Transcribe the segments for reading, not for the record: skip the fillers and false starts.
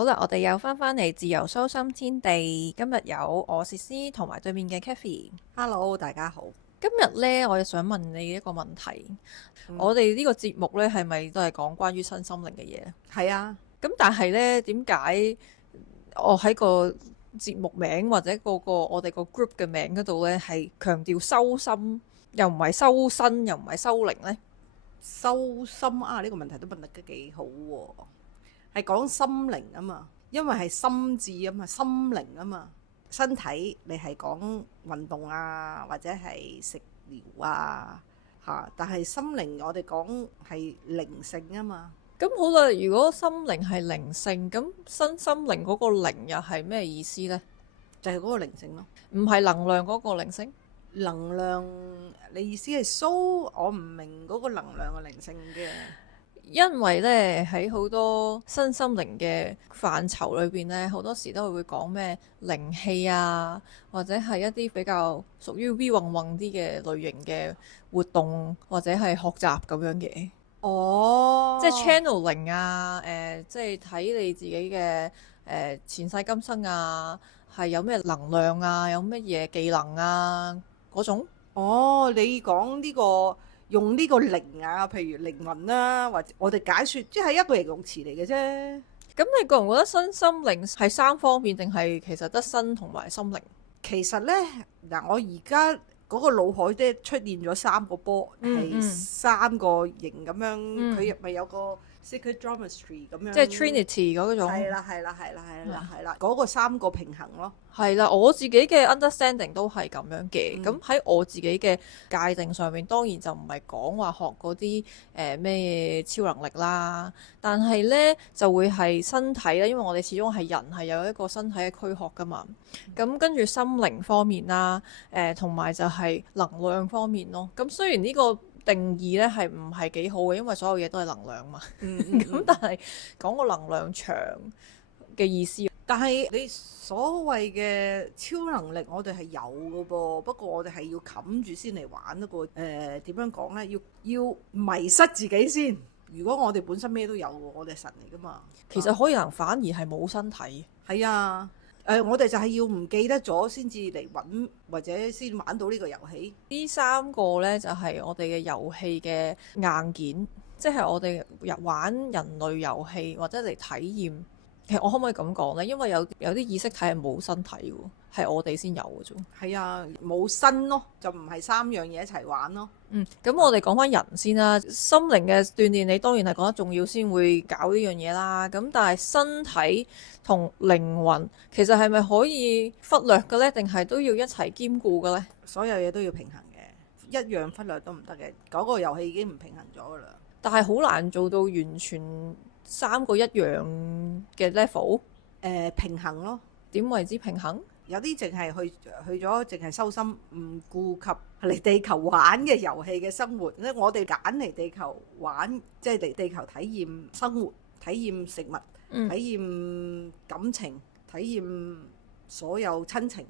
好啦，我哋又翻嚟自由修心天地。今日有我詩詩同埋對面嘅 Kathy。Hello，大家好。今日呢，我就想問你一個問題。我哋呢個節目呢，係咪都係講關於身心靈嘅嘢？係啊，咁但係呢，點解我喺個節目名或者我哋個 group 嘅名嗰度呢，係強調修心，又唔係修身，又唔係修靈呢？修心啊，呢個問題都問得幾好喎，係講心靈啊嘛，因為係心智啊嘛，心靈啊嘛，身體你係講運動啊，或者係食療啊嚇，但係心靈我哋講係靈性啊嘛。咁好啦，如果心靈係靈性，咁身心靈嗰個靈又係咩意思呢？就係嗰個靈性咯。唔係能量嗰個靈性？能量，你意思係 soul？我唔明嗰個能量嘅靈性嘅。因為咧喺好多身心靈嘅範疇裏邊咧，好多時都會講咩靈氣啊，或者係一啲比較屬於 V 混混啲嘅類型嘅活動，或者係學習咁樣嘅。哦，即係 channeling 啊，即係睇你自己嘅前世今生啊，係有咩能量啊，有乜嘢技能啊嗰種。哦，你講呢個用呢個靈啊，譬如靈魂啦，或者我哋解説，即係一個形容詞嚟嘅啫。咁你覺唔覺得身心靈係三方面，定係其實得身同埋心靈？其實呢，嗱，我而家嗰個腦海咧出現咗三個波，係三個形咁樣，佢咪有個 Sacred Geometry 咁樣，即係 Trinity 嗰種。係啦，係啦，係啦，係啦，係啦，嗰個三個平衡咯。係啦，我自己嘅 understanding 都係咁樣嘅。咁喺我自己嘅界定上面，當然就唔係講話學嗰啲咩超能力啦，但係呢就會係身體啦，因為我哋始終係人，係有一個身體嘅軀殼噶嘛。咁跟住心靈方面啦，同埋就係能量方面咯。咁雖然呢個定義咧係唔係幾好嘅，因為所有嘢都係能量嘛。咁但係講個能量場嘅意思。但係你所謂嘅超能力，我哋係有嘅噃，不過我哋係要冚住先嚟玩一個點樣講呢？要迷失自己先。如果我哋本身咩都有喎，我哋係神嚟噶嘛。其實可以能反而係冇身體。係啊，我哋就係要唔記得咗先至嚟揾，或者先玩到呢個遊戲。呢三個呢，就係我哋嘅遊戲嘅硬件，即係我哋玩人類遊戲或者嚟體驗。其實我可唔可以咁講呢？因為有啲意識體係冇身體嘅，係我哋先有嘅啫。係啊，冇身咯，就唔係三樣嘢一齊玩咯。咁我哋講翻人先啦。心靈嘅鍛鍊，你當然係覺得重要先會搞呢樣嘢啦。咁但係身體同靈魂其實係咪可以忽略嘅呢？定係都要一齊兼顧嘅呢？所有嘢都要平衡嘅，一樣忽略都唔得嘅。嗰個遊戲已經唔平衡咗噶啦。但係好難做到完全三個一樣嘅 level。平衡咯。點為之平衡？有啲淨係去咗，淨係修心，唔顧及嚟地球玩嘅遊戲嘅生活。咧，我哋揀嚟地球玩，即係嚟地球體驗生活、體驗食物、體驗感情、體驗所有親情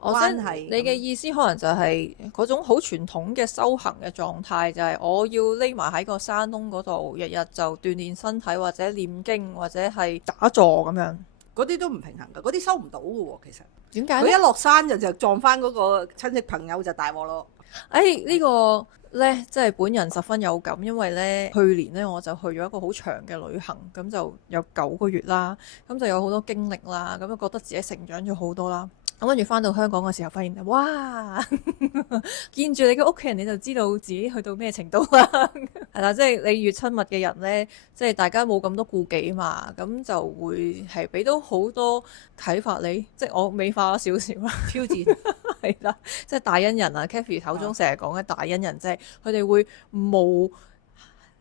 關係。你嘅意思可能就係嗰種好傳統嘅修行嘅狀態，就係我要匿埋喺個山窿嗰度，日日就鍛鍊身體，或者念經，或者係打坐咁樣。嗰啲都唔平衡㗎，嗰啲收唔到㗎喎。其實點解佢一落山就撞翻嗰個親戚朋友就大鑊咯。呢個呢，即係本人十分有感，因為呢，去年呢，我就去咗一個好長嘅旅行，咁就有9個月啦，咁就有好多經歷啦，咁就覺得自己成長咗好多啦。咁跟住翻到香港嘅時候，發現哇，見住你嘅屋企人，你就知道自己去到咩程度啦。係啦，即係你越親密嘅人呢，即係大家冇咁多顧忌嘛，咁就會係俾到好多啟發你。即係我美化咗少少啦，挑戰係啦，即係大恩人啊 Kathy 口中成日講嘅大恩人，即係佢哋會無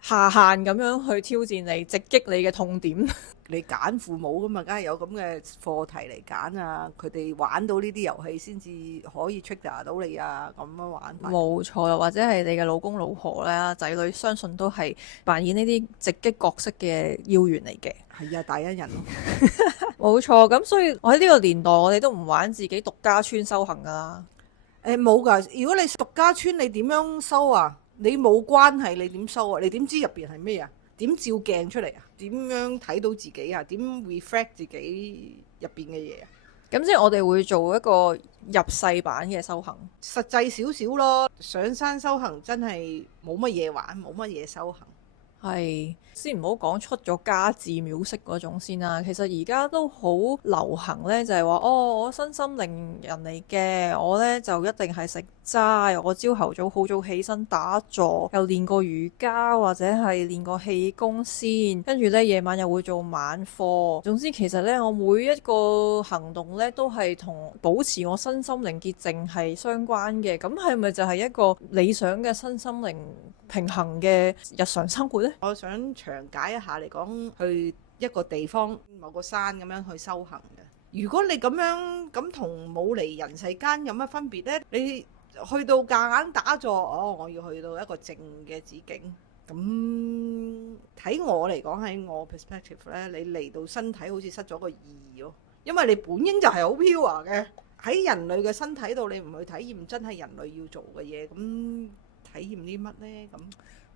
下限咁樣去挑戰你，直擊你嘅痛點。你揀父母噶嘛，梗係有咁嘅課題嚟揀啊！佢哋玩到呢啲遊戲先至可以 trigger 到你啊！咁樣玩法冇錯啦，或者係你嘅老公老婆啦、仔女，相信都係扮演呢啲直擊角色嘅要員嚟嘅。係啊，大恩人咯。冇錯，咁所以我喺呢個年代，我哋都唔玩自己獨家村修行噶啦。冇㗎。如果你獨家村，你點樣收啊？你冇關係，你點收啊？你點知入邊係咩啊？點照鏡出嚟啊？點樣睇到自己啊？點 reflect 自己入邊嘅嘢啊？咁即係我哋會做一個入世版嘅修行。實際少少咯，上山修行真係冇乜嘢玩，冇乜嘢修行。係，先唔好講出咗家寺廟式嗰種先啦。其實而家都好流行呢，就係話哦，我身心靈人嚟嘅，我呢就一定係食齋。我朝頭早好早起身打坐，又練過瑜伽或者係練過氣功先，跟住呢夜晚又會做晚課。總之其實呢，我每一個行動呢都係同保持我身心靈潔淨係相關嘅。咁係咪就係一個理想嘅身心靈平衡嘅日常生活呢？我想詳解一下嚟講，去一個地方某個山咁樣去修行嘅。如果你咁樣咁同冇嚟人世間有乜分別呢？你去到夾硬打坐，哦，我要去到一個靜嘅止境。咁睇我嚟講，喺我 perspective 咧，你嚟到身體好似失咗個意義咯。因為你本應就係好 pure 嘅，喺人類嘅身體度，你唔去體驗真係人類要做嘅嘢，咁體驗啲乜呢？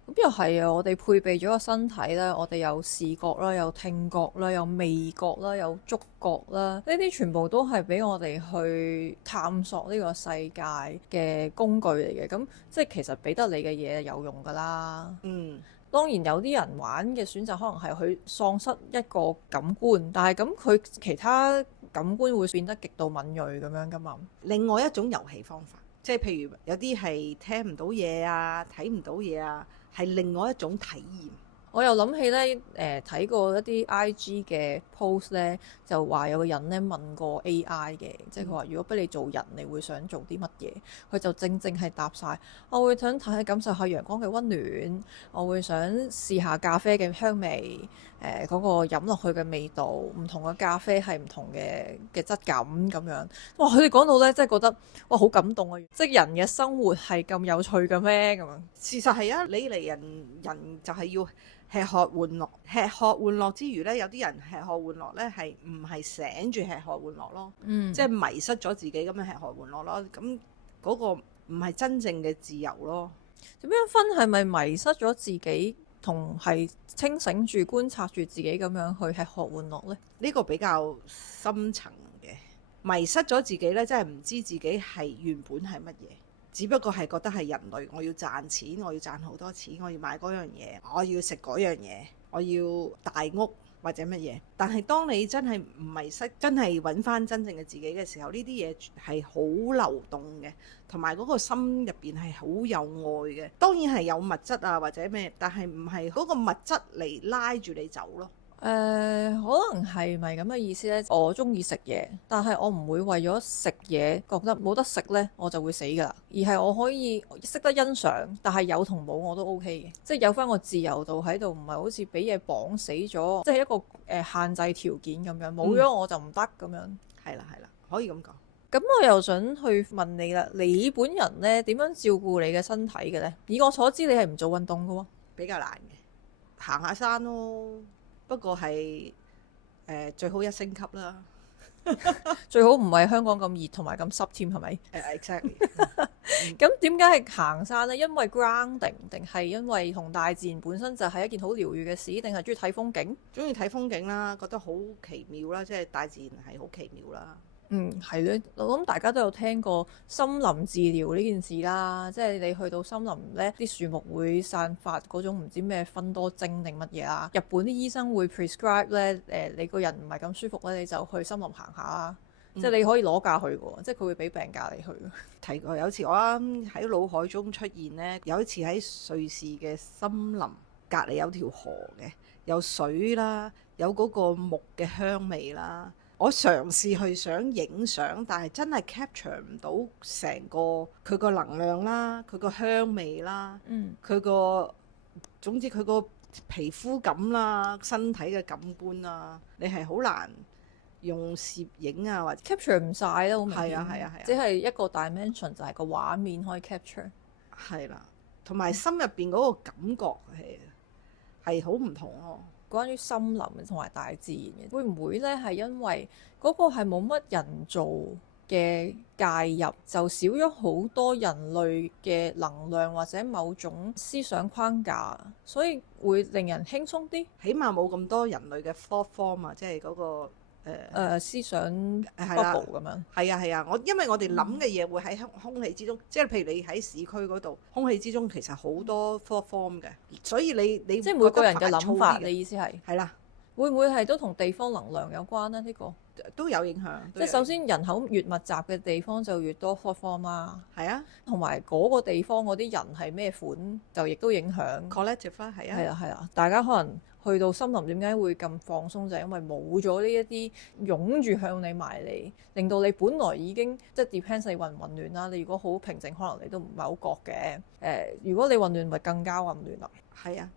咁又係啊！我哋配備咗個身體咧，我哋有視覺啦，有聽覺啦，有味覺啦，有觸覺啦，呢啲全部都係俾我哋去探索呢個世界嘅工具嚟嘅。咁即係其實俾得你嘅嘢有用㗎啦。當然有啲人玩嘅選擇可能係佢喪失一個感官，但係咁佢其他感官會變得極度敏鋭咁樣㗎嘛。另外一種遊戲方法，即係譬如有啲係聽唔到嘢啊，睇唔到嘢啊，係另外一種體驗。我又諗起咧，睇過一啲 IG 嘅 post 咧，就話有個人咧問過 AI 嘅，即係佢話如果俾你做人，你會想做啲乜嘢？佢就正正係答晒：「我會想睇感受下陽光嘅溫暖，我會想試下咖啡嘅香味，嗰個飲落去嘅味道，唔同嘅咖啡係唔同嘅質感咁樣。哇！佢哋講到咧，真係覺得哇好感動啊！即係人嘅生活係咁有趣嘅咩？咁樣事實係啊，你嚟人就係要吃喝玩樂，吃喝玩樂之餘呢，有啲人吃喝玩樂呢係唔係醒住吃喝玩樂咯？即係迷失咗自己咁樣吃喝玩樂咯。咁嗰個唔係真正嘅自由咯。點樣分係咪迷失咗自己同係清醒住觀察住自己咁樣去吃喝玩樂呢？呢個比較深層嘅迷失咗自己呢，真係唔知自己係原本係乜嘢。只不過係覺得係人類，我要賺錢，我要賺好多錢，我要買嗰樣嘢，我要食嗰樣嘢，我要大屋或者乜嘢。但係當你真係唔迷失，真係揾翻真正嘅自己嘅時候，呢啲嘢係好流動嘅，同埋嗰個心入邊係好有愛嘅。當然係有物質啊或者咩，但係唔係嗰個物質嚟拉住你走咯。可能係咪咁嘅意思呢？我中意食嘢，但係我唔會為咗食嘢覺得冇得食呢，我就會死㗎啦。而係我可以識得欣賞，但係有同冇我都 OK 嘅，即係有返個自由度喺度，唔係好似俾嘢綁死咗，即係一個限制條件咁樣，冇咗我就唔得咁樣。係啦，可以咁講。咁我又想去問你啦，你本人呢點樣照顧你嘅身體嘅呢？以我所知，你係唔做運動㗎喎。比較難嘅，行下山咯。不過係最好一升級啦，最好唔係香港咁熱同埋咁濕添，係咪？Exactly。咁點解係行山呢？因為 grounding 定係因為同大自然本身就係一件好療愈嘅事，定係中意睇風景？中意睇風景啦，覺得好奇妙啦，即係大自然係好奇妙啦。係咧，我諗大家都有聽過森林治療呢件事啦，即係你去到森林呢啲樹木會散發嗰種唔知咩芬多精定乜嘢啊。日本啲醫生會 prescribe 咧，你個人唔係咁舒服咧，你就去森林行下啦。即係你可以攞假去嘅，即係佢會俾病假你去。提過有一次我啱喺腦海中出現呢，有一次喺瑞士嘅森林隔離有條河嘅，有水啦，有嗰個木嘅香味啦。我嘗試去想影相，但係真係 capture 唔到成個佢個能量啦，佢個香味啦，佢個總之佢個皮膚感啦，身體嘅感官啦，你係好難用攝影啊或者 capture 唔晒啦，好明顯。係啊，只係一個 dimension 就係個畫面可以 capture。係啦，同埋心入邊嗰個感覺係好唔同咯。關於森林同埋大自然嘅，會唔會呢係因為嗰個係冇乜人做嘅介入，就少咗好多人類嘅能量或者某種思想框架，所以會令人輕鬆啲。起碼冇咁多人類嘅 thought form 啊，即係嗰個思想係啦 bubble 咁樣。係啊係啊，因為我哋諗嘅嘢會喺空氣之中，即係譬如你喺市區嗰度，空氣之中其實好多 thought form 嘅，所以你即係每個人嘅諗法，覺得煩躁啲嘅你意思係係啦，會唔會係都同地方能量有關呢？呢個都有影響。即係首先人口越密集嘅地方就越多 thought form 啦，係啊同埋嗰個地方嗰啲人係咩款，就亦都影響。 ，collective 啦，係啊，係啦係啦，大家可能去到森林點解會咁放鬆，就係因為冇咗呢一啲湧住向你埋嚟，令到你本來已經即係 depends 你混唔混亂啦。你如果好平靜，可能你都唔係好覺嘅。如果你混亂，咪更加混亂啦。係啊。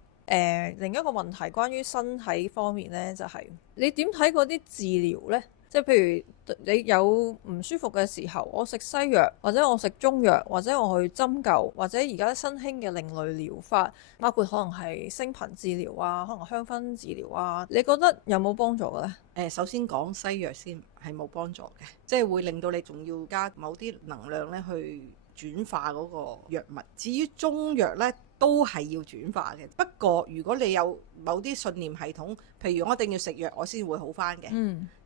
另一個問題關於身體方面呢，就係你點睇嗰啲治療呢？即係譬如你有唔舒服嘅時候，我食西藥，或者我食中藥，或者我去針灸，或者而家新興嘅另類療法，包括可能係聲頻治療啊，可能香薰治療啊，你覺得有冇幫助嘅呢？首先講西藥先係冇幫助嘅，即係會令到你仲要加某啲能量咧去轉化嗰個藥物。至於中藥呢，都係要轉化嘅。不過如果你有某啲信念系統，譬如我一定要食藥我先會好返嘅，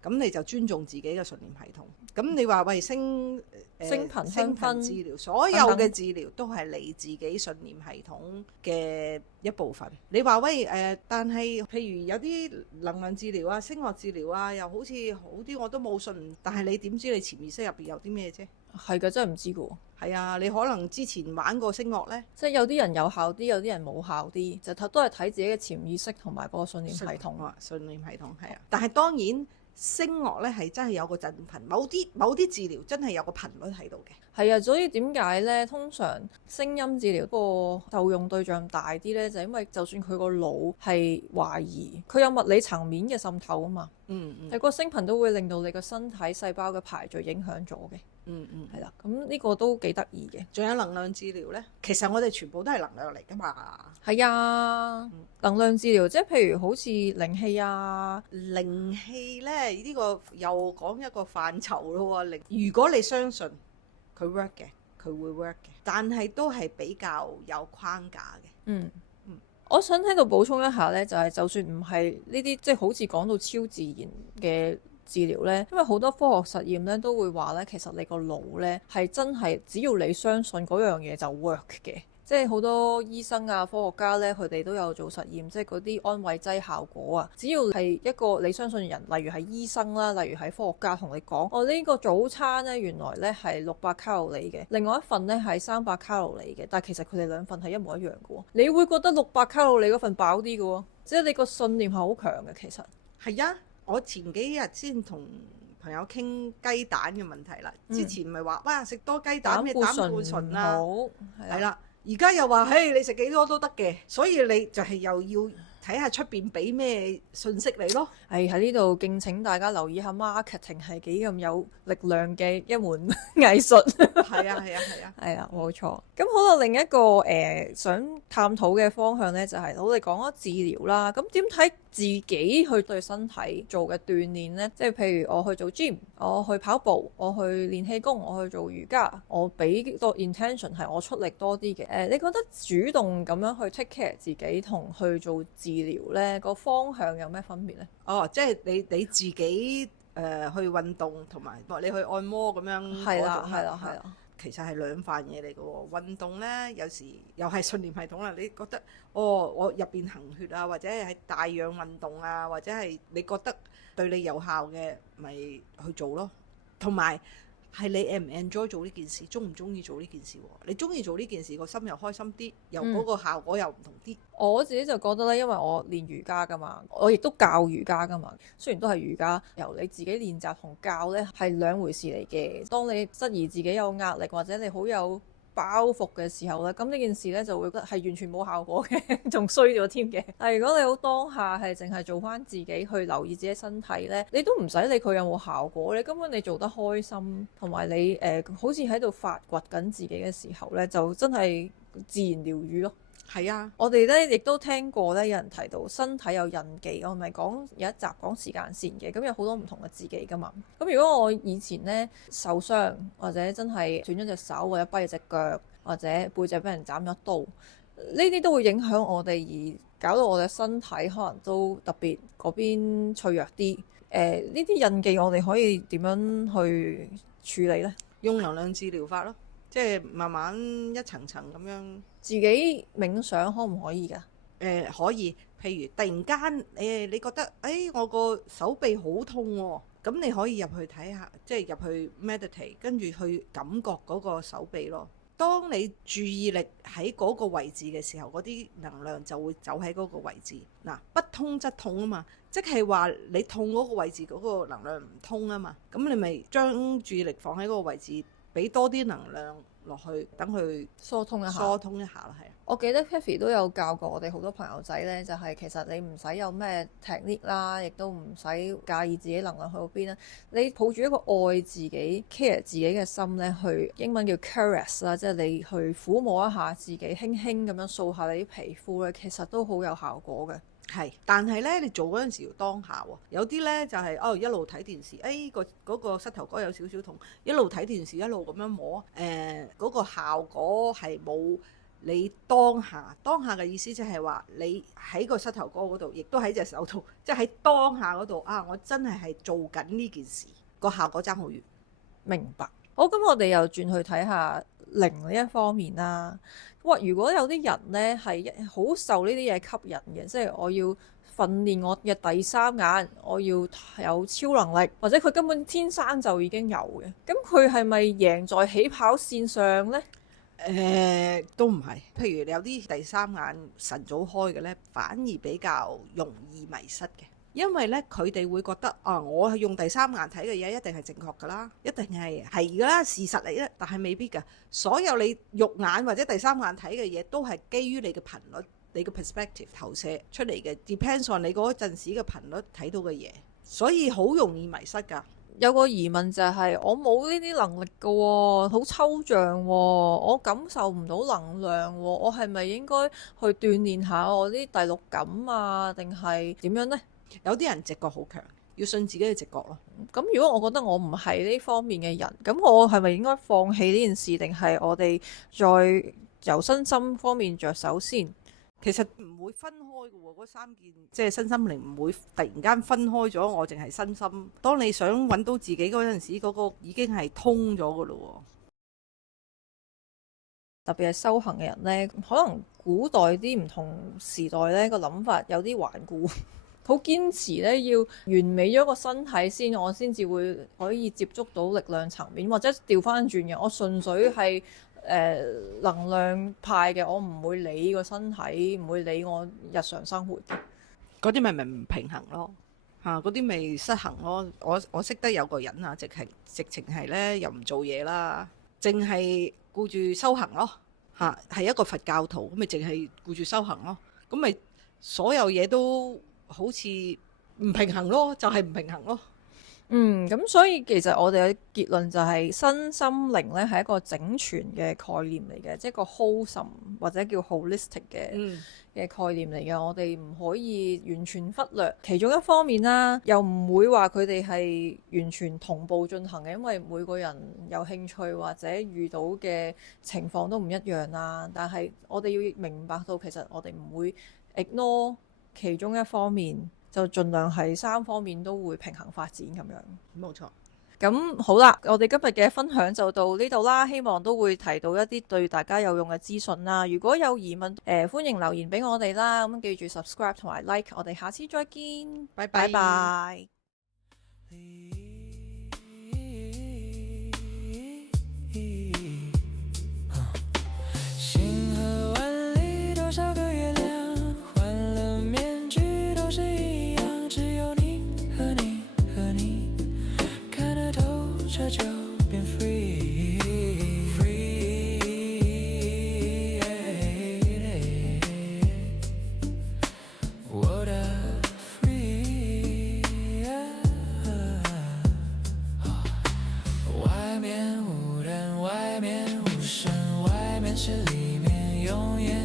咁你就尊重自己嘅信念系統。咁你話喂聲頻聲頻治療，所有嘅治療都係你自己信念系統嘅一部分。你話喂但係譬如有啲能量治療啊、聲樂治療啊，又好似好啲，我都冇信。但係你點知你潛意識入邊有啲咩啫？係嘅，真係唔知嘅喎。係啊，你可能之前玩過聲樂呢，即係有啲人有效啲，有啲人冇效啲，就都係睇自己嘅潛意識同埋嗰個信念系統。信念系統係啊，但係當然聲樂呢係真係有個振頻，某啲治療真係有個頻率喺度嘅。係啊，所以點解呢？通常聲音治療個受用對象大啲呢，就因為就算佢個腦係懷疑，佢有物理層面嘅滲透啊嘛。係個聲頻都會令到你個身體細胞嘅排序影響咗嘅。係啦，咁呢個都幾得意嘅。仲有能量治療呢，其實我哋全部都係能量嚟㗎嘛。係啊，能量治療即係譬如好似靈氣啊，靈氣呢，呢個又講一個範疇咯喎。如果你相信佢 work 嘅，佢會 work 嘅，但係都係比較有框架嘅。我想喺度補充一下呢，就係就算唔係呢啲即係好似講到超自然嘅治療呢，因為好多科學實驗呢都會話呢，其實你個腦呢係真係只要你相信嗰樣嘢就 work 嘅。即係好多醫生啊、科學家呢，佢哋都有做實驗，即係嗰啲安慰劑效果啊。只要係一個你相信人，例如係醫生啦，例如係科學家同你講，哦呢個早餐呢原來呢係600卡路里嘅，另外一份呢係300卡路里嘅，但係其實佢哋兩份係一模一樣嘅喎。你會覺得600卡路里嗰份飽啲嘅喎，即係你個信念係好強嘅。其實係啊，我前幾日先同朋友傾雞蛋嘅問題啦。之前咪話哇食多雞蛋咩膽固醇啊，係啦。而家又話，嘿，你食幾多都得嘅，所以你就係又要睇下出邊俾咩信息你咯。喺呢度敬請大家留意下 marketing 係幾咁有力量嘅一門藝術。係啊係啊係啊，係啊冇錯。咁好啦，另一個想探討嘅方向呢，就係我哋講咗治療啦。咁點睇自己去對身體做嘅鍛鍊呢？即係譬如我去做 gym，我去跑步，我去練氣功，我去做瑜伽，我俾個 intention 係我出力多啲嘅。你覺得主動咁樣去 take care 自己同去做治療呢個方向有咩分別呢？哦，即係你自己去運動同埋你去按摩咁樣。係啦係啦係啦。其實係兩塊嘢嚟嘅喎。運動呢，有時又係信念系統啦。你覺得我入邊行血啊，或者係帶氧運動啊，或者係你覺得對你有效嘅，咪去做咯。同埋係你 enjoy 做呢件事，中唔中意做呢件事？你中意做呢件事，個心又開心啲，又嗰個效果又唔同啲。我自己就覺得咧，因為我練瑜伽噶嘛，我亦都教瑜伽噶嘛。雖然都係瑜伽，由你自己練習同教咧係兩回事嚟嘅。當你質疑自己有壓力或者你好有包袱嘅時候咧，咁呢件事咧就會覺得係完全冇效果嘅，仲衰咗添嘅。但係如果你好當下係淨係做翻自己去留意自己身體咧，你都唔使理佢有冇效果，你根本你做得開心，同埋你好似喺度發掘緊自己嘅時候咧，就真係自然療愈咯。係啊，我哋咧亦都聽過咧，有人提到身體有印記，我咪講有一集講時間線嘅，咁有好多唔同嘅自己噶嘛。咁如果我以前咧受傷，或者真係斷咗隻手，或者跛咗隻腳，或者背脊俾人斬咗刀，呢啲都會影響我哋，而搞到我嘅身體可能都特別嗰邊脆弱啲。呢啲印記我哋可以點樣去處理呢？用能量治療法咯，即係慢慢一層層咁樣。自己冥想可唔可以㗎？可以，譬如突然間你覺得我個手臂好痛喎，咁你可以入去睇下，即係入去 meditate，跟住去感覺嗰個手臂咯。當你注意力喺嗰個位置嘅時候，嗰啲能量就會走喺嗰個位置。嗱，不通則痛啊嘛，即係話你痛嗰個位置嗰個能量唔通啊嘛，咁你咪將注意力放喺嗰個位置，俾多啲能量落去，等佢疏通一下疏通一下啦。係啊，我記得 Kathy 都有教過我哋好多朋友仔呢，就係其實你唔使有咩 technique 啦，亦都唔使介意自己能量去到邊啦。你抱住一個愛自己、care 自己嘅心呢，去英文叫 caress 啦，即係你去撫摸一下自己，輕輕咁樣掃下你啲皮膚咧，其實都好有效果嘅。係，但係咧，你做嗰陣時要當下喎。有啲咧就係一路睇電視，嗰個膝頭哥有少少痛，一路睇電視一路咁樣摸，嗰個效果係冇你當下。當下嘅意思即係話你喺個膝頭哥嗰度，亦都喺隻手度，即係喺當下嗰度我真係做緊呢件事，個效果爭好遠。明白。好，咁我哋又轉去睇下靈呢一方面啦。哇！如果有啲人呢係好受呢啲嘢吸引嘅，即係我要訓練我嘅第三眼，我要有超能力，或者佢根本天生就已經有嘅，咁佢係咪贏在起跑線上呢？都唔係。譬如你有啲第三眼晨早開嘅呢，反而比較容易迷失嘅。因為咧，佢哋會覺得我係用第三眼睇嘅嘢一定係正確㗎啦，一定係㗎啦，事實嚟咧，但係未必㗎。所有你肉眼或者第三眼睇嘅嘢，都係基於你嘅頻率、你嘅 perspective 投射出嚟嘅，depends on 你嗰陣時嘅頻率睇到嘅嘢，所以好容易迷失㗎。有個疑問就係我冇呢啲能力㗎喎，好抽象喎，我感受唔到能量喎，我係咪應該去鍛鍊下我啲第六感啊，定係點樣呢？有啲人直覺好強，要信自己嘅直覺咯。咁如果我覺得我唔係呢方面嘅人，咁我係咪應該放棄呢件事，定係我哋再由身心方面着手先？其實唔會分開嘅喎，嗰三件即係身心靈唔會突然間分開咗。我淨係身心。當你想揾到自己嗰陣時，嗰個已經係通咗嘅咯。特別係修行嘅人呢，可能古代啲唔同時代呢個諗法有啲頑固。好堅持咧，要完美咗個身體先，我先至會可以接觸到力量層面，或者調翻轉嘅，我純粹係能量派嘅，我唔會理個身體，唔會理我日常生活嘅。嗰啲咪唔平衡咯，嗰啲咪失衡咯。我識得有個人直情係咧，又唔做嘢啦，淨係顧住修行咯，係一個佛教徒，咁咪淨係顧住修行咯，咁咪所有嘢都好似唔平衡咯，就係唔平衡咯。咁所以其實我哋嘅結論就係身心靈咧係一個整全嘅概念嚟嘅，即係個 wholesome 或者叫 holistic 嘅概念嚟嘅。我哋唔可以完全忽略其中一方面啦，又唔會話佢哋係完全同步進行嘅，因為每個人有興趣或者遇到嘅情況都唔一樣啦。但係我哋要明白到其實我哋唔會 ignore其中一方面，就盡量係三方面都會平衡發展咁樣。冇錯。咁好啦，我哋今日嘅分享就到呢度啦，希望都會提到一啲對大家有用嘅資訊啦。如果有疑問，歡迎留言俾我哋啦。咁記住 subscribe 同埋 like， 我哋下次再見，拜拜。拜拜。就變 free， 我的 free， 外面無人，外面無聲，外面是裡面有永遠